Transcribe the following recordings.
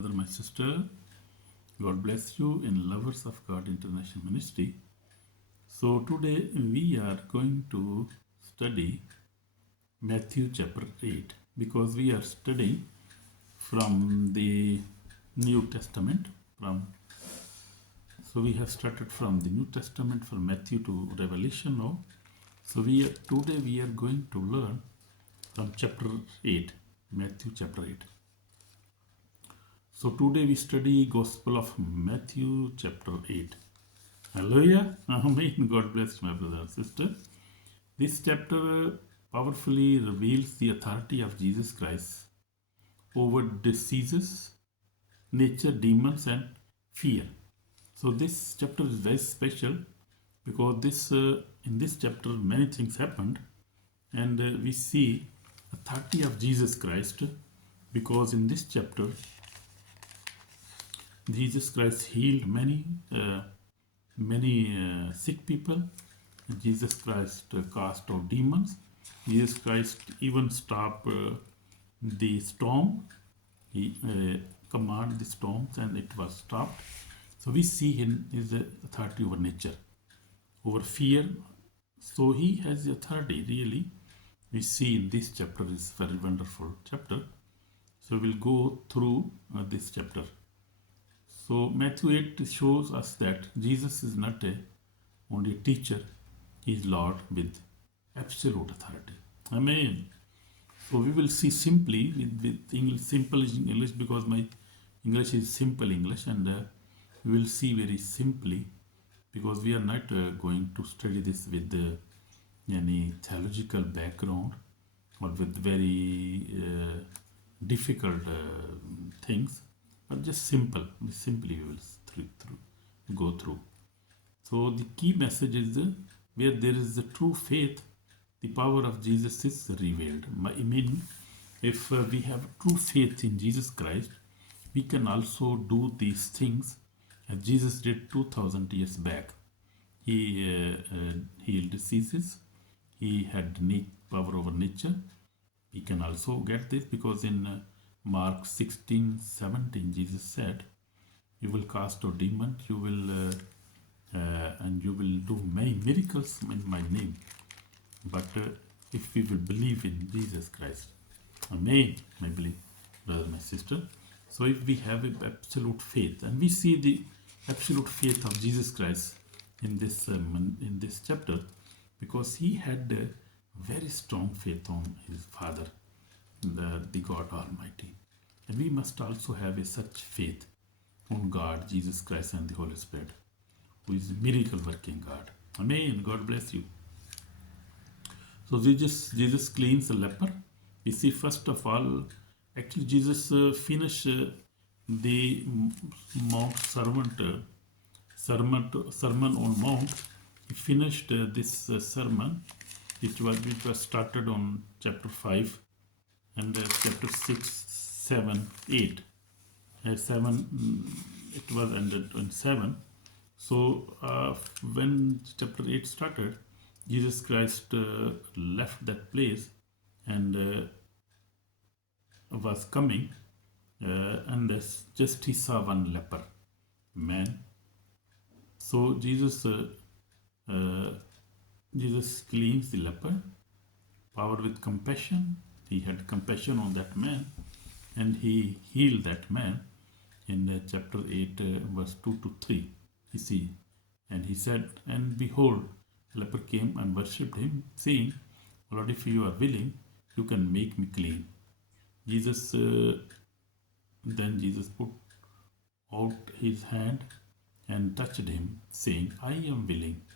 Brother, my sister, God bless you in Lovers of God International Ministry. So today we are going to study Matthew chapter 8 because we are studying from the New Testament. So we have started from the New Testament from Matthew to Revelation now. So today we are going to learn from chapter 8, Matthew chapter 8. So today we study Gospel of Matthew chapter 8. Hallelujah. Amen. God bless my brother and sister. This chapter powerfully reveals the authority of Jesus Christ over diseases, nature, demons, and fear. So this chapter is very special because in this chapter many things happened, and we see authority of Jesus Christ because in this chapter Jesus Christ healed many sick people. Jesus Christ cast out demons. Jesus Christ even stopped the storm. He commanded the storms and it was stopped. So we see him is the authority over nature, over fear. So he has the authority really. We see in this chapter is very wonderful chapter. So we'll go through this chapter. So Matthew 8 shows us that Jesus is not only a teacher, he is Lord with absolute authority. Amen. So we will see simply with English, simple English because my English is simple English, and we will see very simply because we are not going to study this with any theological background or with very difficult things, but just simply we will go through. So the key message is where there is the true faith, the power of Jesus is revealed. I mean, if we have true faith in Jesus Christ, we can also do these things as Jesus did 2000 years back. He healed diseases. He had power over nature. We can also get this because in Mark 16:17, Jesus said, "You will cast out demons. And you will do many miracles in my name." But if we will believe in Jesus Christ, amen, my brother, my sister. So if we have absolute faith, and we see the absolute faith of Jesus Christ in this chapter, because he had very strong faith on his Father, the God Almighty, and we must also have such faith on God, Jesus Christ, and the Holy Spirit, who is miracle working God. Amen. God bless you. So Jesus cleans a leper. We see first of all, actually Jesus finished the Mount Sermon on Mount. He finished this sermon, which was started on chapter 5 and chapter 6, 7, 8. 7 it was ended on 7. So when chapter 8 started, Jesus Christ left that place and was coming, and just he saw one leper man. So Jesus cleans the leper, powered with compassion. He had compassion on that man, and he healed that man in chapter 8, verse 2 to 3. You see, and he said, "And behold, the leper came and worshipped him, saying, Lord, if you are willing, you can make me clean." Then Jesus put out his hand and touched him, saying, "I am willing,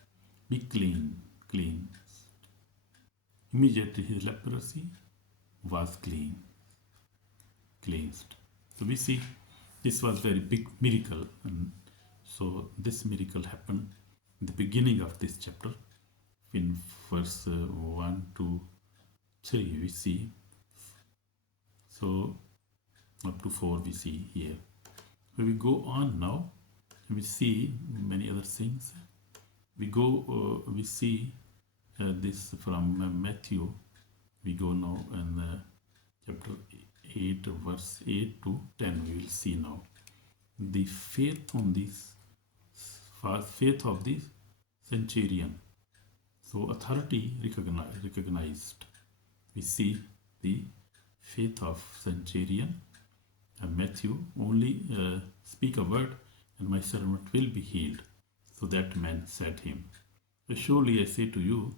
be clean." Immediately his leprosy was cleansed. So we see this was very big miracle, and so this miracle happened in the beginning of this chapter. In verse 1 to 3 we see, so up to 4 we see here. When we go on now, we see many other things. We see this from Matthew. We go now in chapter 8 verse 8 to 10 we will see now. The faith on this faith of the centurion. So authority recognized. We see the faith of centurion. And Matthew, only speak a word and my servant will be healed. So that man said him, surely I say to you,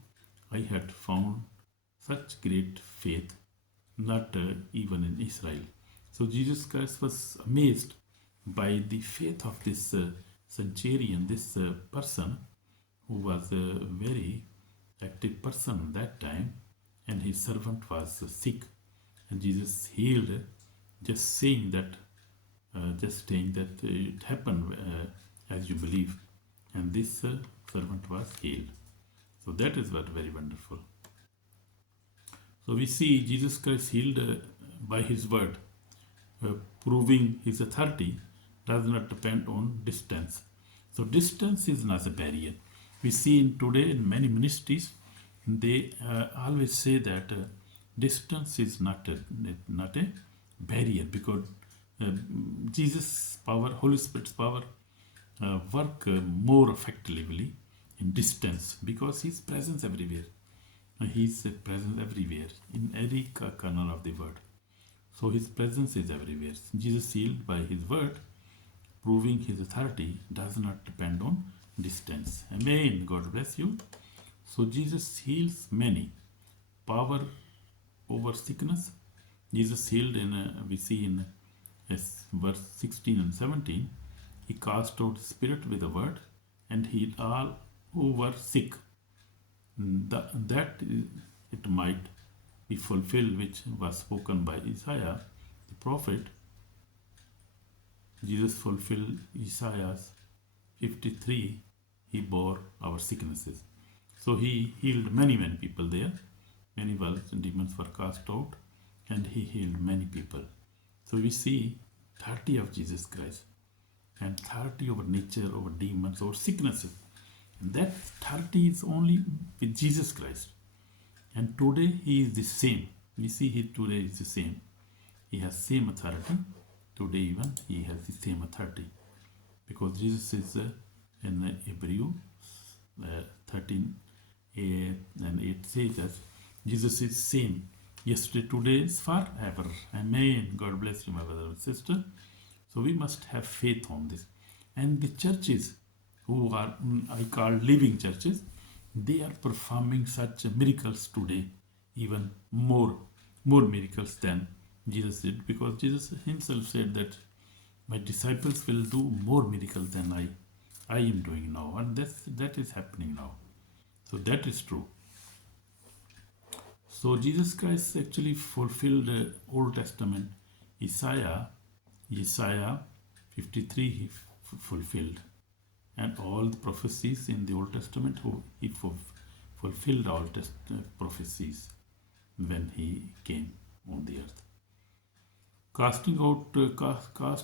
I had found such great faith, not even in Israel. So Jesus Christ was amazed by the faith of this centurion, this person who was a very active person that time, and his servant was sick, and Jesus healed, just saying that it happened as you believe, and this servant was healed. So that is what very wonderful. So we see Jesus Christ healed by his word, proving his authority does not depend on distance. So distance is not a barrier. We see in today in many ministries, they always say that distance is not a barrier, because Jesus' power, Holy Spirit's power, work more effectively in distance, because His presence everywhere. His presence everywhere in every corner of the world. So His presence is everywhere. Jesus healed by His word, proving His authority does not depend on distance. Amen. God bless you. So Jesus heals many. Power over sickness. Jesus healed we see in verse 16 and 17. He cast out spirit with a word and healed all who were sick. That it might be fulfilled which was spoken by Isaiah the prophet. Jesus fulfilled Isaiah 53. He bore our sicknesses. So he healed many people there. Many wells and demons were cast out, and he healed many people. So we see 30 of Jesus Christ, and 30 over nature, over demons, over sicknesses. And that 30 is only with Jesus Christ. And today he is the same. We see he today is the same. He has same authority. Today even he has the same authority. Because Jesus is in Hebrew 13 and 8 says that Jesus is same yesterday, today, is forever. Amen. God bless you, my brother and sister. So we must have faith on this. And the churches who are, I call living churches, they are performing such miracles today, even more miracles than Jesus did, because Jesus himself said that my disciples will do more miracles than I am doing now, and that is happening now. So that is true. So Jesus Christ actually fulfilled the Old Testament. Isaiah 53 he fulfilled, and all the prophecies in the Old Testament he fulfilled all prophecies when he came on the earth. Cast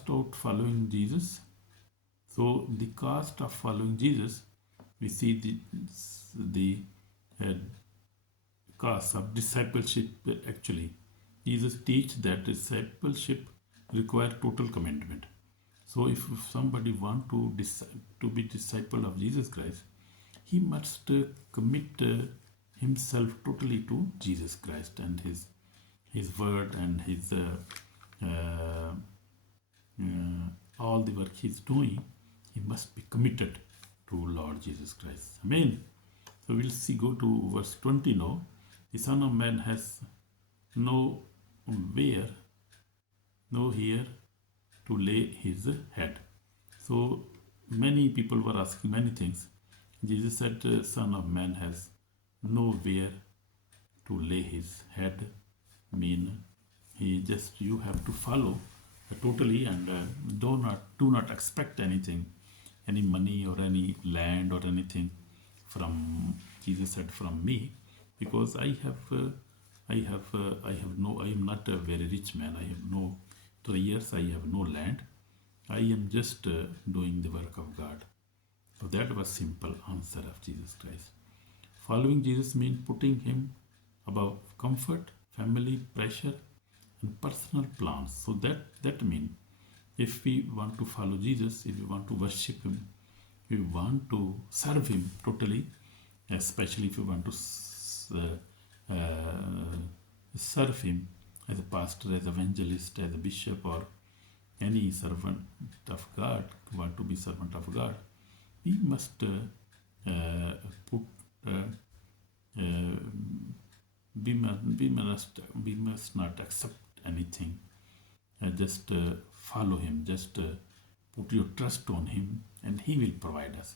out following Jesus. So the cost of following Jesus, we see the cost of discipleship. Actually, Jesus teach that discipleship require total commitment. So if somebody want to be disciple of Jesus Christ, he must commit himself totally to Jesus Christ and his word and his all the work he's doing. He must be committed to Lord Jesus Christ. Amen. So we'll see, go to verse 20 now. The Son of Man has no where, no here to lay his head. So many people were asking many things. Jesus said, Son of Man has nowhere to lay his head. Mean you have to follow totally, and do not expect anything, any money or any land or anything from, Jesus said, from me, because I am not a very rich man. I have no treasures, I have no land. I am just doing the work of God. So that was simple answer of Jesus Christ. Following Jesus means putting him above comfort, family, pressure, and personal plans. So that means if we want to follow Jesus, if we want to worship Him, if we want to serve Him totally, especially if you want to serve Him as a pastor, as evangelist, as a bishop, or any servant of God, want to be servant of God, we must put uh, we must not accept anything. Just follow Him. Just put your trust on Him, and He will provide us.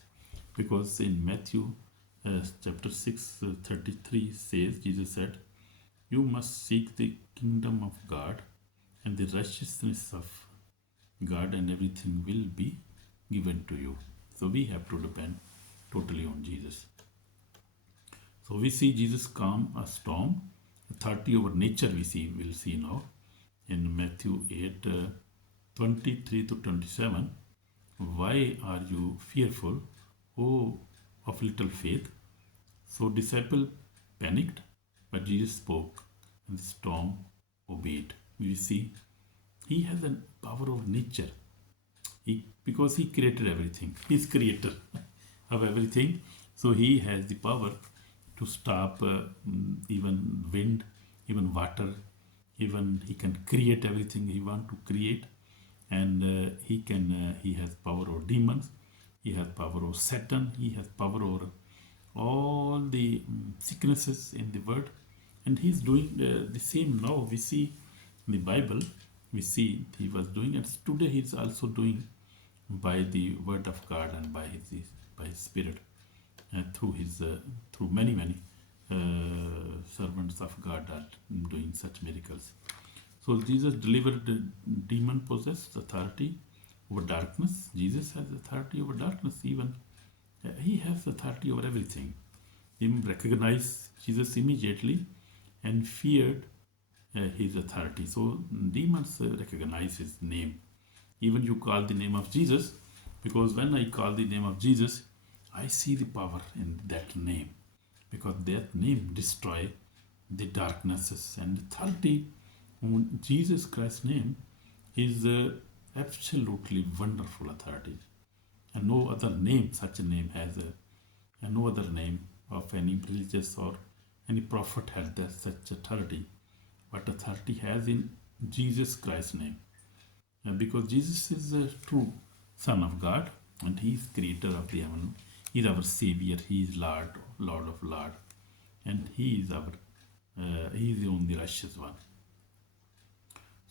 Because in Matthew chapter 6, 33 says, Jesus said, "You must seek the kingdom of God and the righteousness of God, and everything will be given to you." So we have to depend totally on Jesus. So we see Jesus calm a storm, authority over nature. We'll see now in Matthew 8, 23 to 27. "Why are you fearful, O of little faith?" So disciple panicked, but Jesus spoke, and the storm obeyed. We see He has a power of nature. Because He created everything. He's creator of everything. So He has the power to stop even wind, even water, even He can create everything He wants to create. And He has power over demons. He has power over Satan. He has power over all the sicknesses in the world. And He's doing the same now. We see in the Bible, we see He was doing it. Today He's also doing by the word of God and by His Spirit, through many servants of God are doing such miracles. So Jesus delivered the demon-possessed authority over darkness. Jesus has authority over darkness. Even He has authority over everything. He recognized Jesus immediately and feared His authority. So demons recognize His name. Even you call the name of Jesus, because when I call the name of Jesus, I see the power in that name, because that name destroy the darknesses. And authority on Jesus Christ's name is absolutely wonderful authority. And no other name, such a name has and no other name of any religious or any prophet has such authority. But authority has in Jesus Christ's name. Because Jesus is a true Son of God, and He is creator of the heaven. He is our Savior. He is Lord of Lord, and He is He is the only righteous one.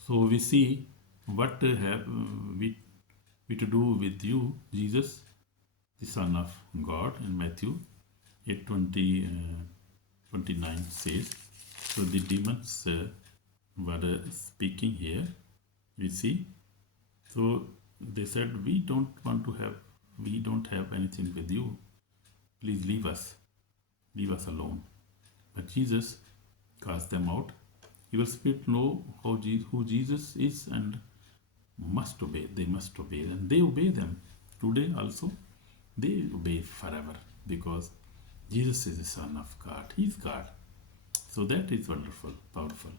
So we see what have we to do with you, Jesus, the Son of God, in Matthew 8:20, 29 says. So the demons were speaking here. We see. So they said, we don't have anything with you. Please leave us alone. But Jesus cast them out. Evil spirit know who Jesus is and must obey. They must obey, and they obey them. Today also, they obey forever, because Jesus is the Son of God. He is God. So that is wonderful, powerful.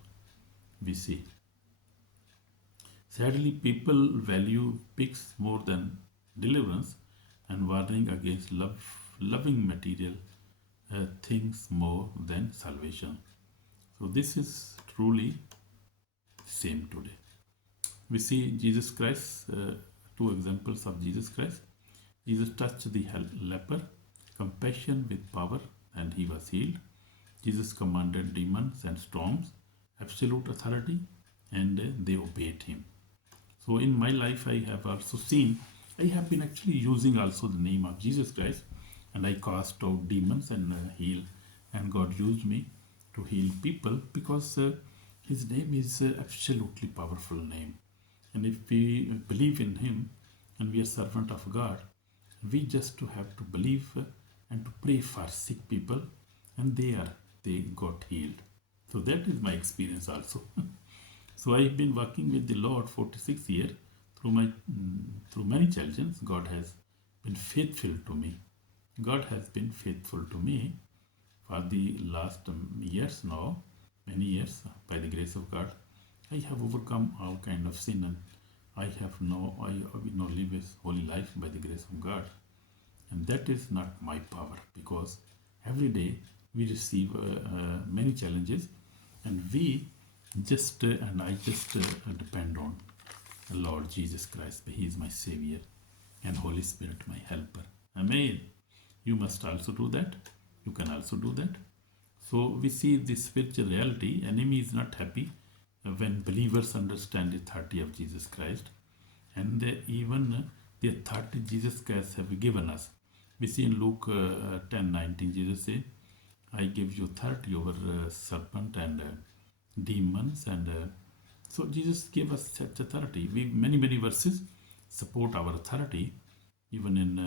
We see. Sadly, people value pigs more than deliverance, and warning against loving material things more than salvation. So this is truly same today. We see Jesus Christ, two examples of Jesus Christ. Jesus touched the leper, compassion with power, and he was healed. Jesus commanded demons and storms, absolute authority, and they obeyed him. So in my life, I have also seen, I have been actually using also the name of Jesus Christ, and I cast out demons and heal, and God used me to heal people, because his name is absolutely powerful name. And if we believe in him and we are servant of God, we just have to believe and to pray for sick people, and they got healed. So that is my experience also. So I have been working with the Lord 46 years through many challenges. God has been faithful to me. God has been faithful to me for the last years now, many years, by the grace of God. I have overcome all kind of sin, and I will now live a holy life by the grace of God. And that is not my power, because every day we receive many challenges, and I just depend on the Lord Jesus Christ. He is my Savior, and Holy Spirit my helper. Amen. You must also do that. You can also do that. So we see this spiritual reality. Enemy is not happy when believers understand the authority of Jesus Christ, and even the authority Jesus Christ have given us. We see in Luke 10:19, Jesus says, I give you authority over serpent and demons. And so Jesus gave us such authority. Many verses support our authority. Even in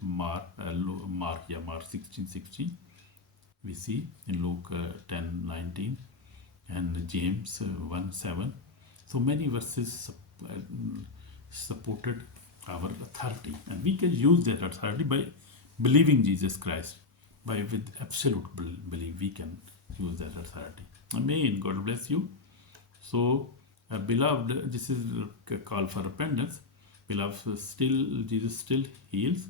Mark 16:16, we see in Luke 10:19 and James 1:7. So many verses supported our authority, and we can use that authority by believing Jesus Christ. With absolute belief, we can use that authority. Amen. God bless you. So, beloved, this is a call for repentance. Beloved, Jesus still heals,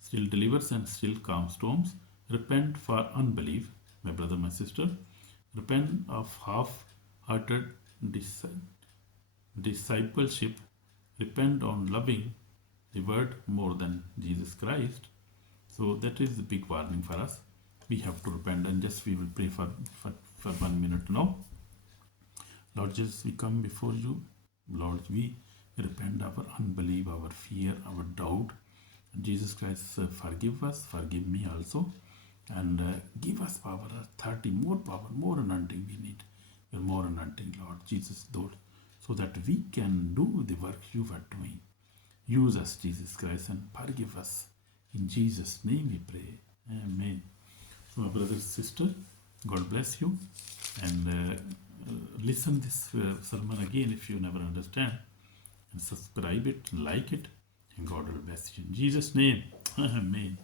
still delivers, and still calms storms. Repent for unbelief, my brother, my sister. Repent of half-hearted discipleship. Repent on loving the word more than Jesus Christ. So that is the big warning for us. We have to repent, and just we will pray for 1 minute now. Lord Jesus, we come before you. Lord, we repent our unbelief, our fear, our doubt. Jesus Christ, forgive us, forgive me also, and give us power, authority, more power, more anointing we need. Your more anointing, Lord Jesus, Lord, so that we can do the work you are doing. Use us, Jesus Christ, and forgive us. In Jesus' name we pray. Amen. So, my brother and sister, God bless you, and listen this sermon again if you never understand, and subscribe it, like it, and God will bless you. In Jesus' name, Amen.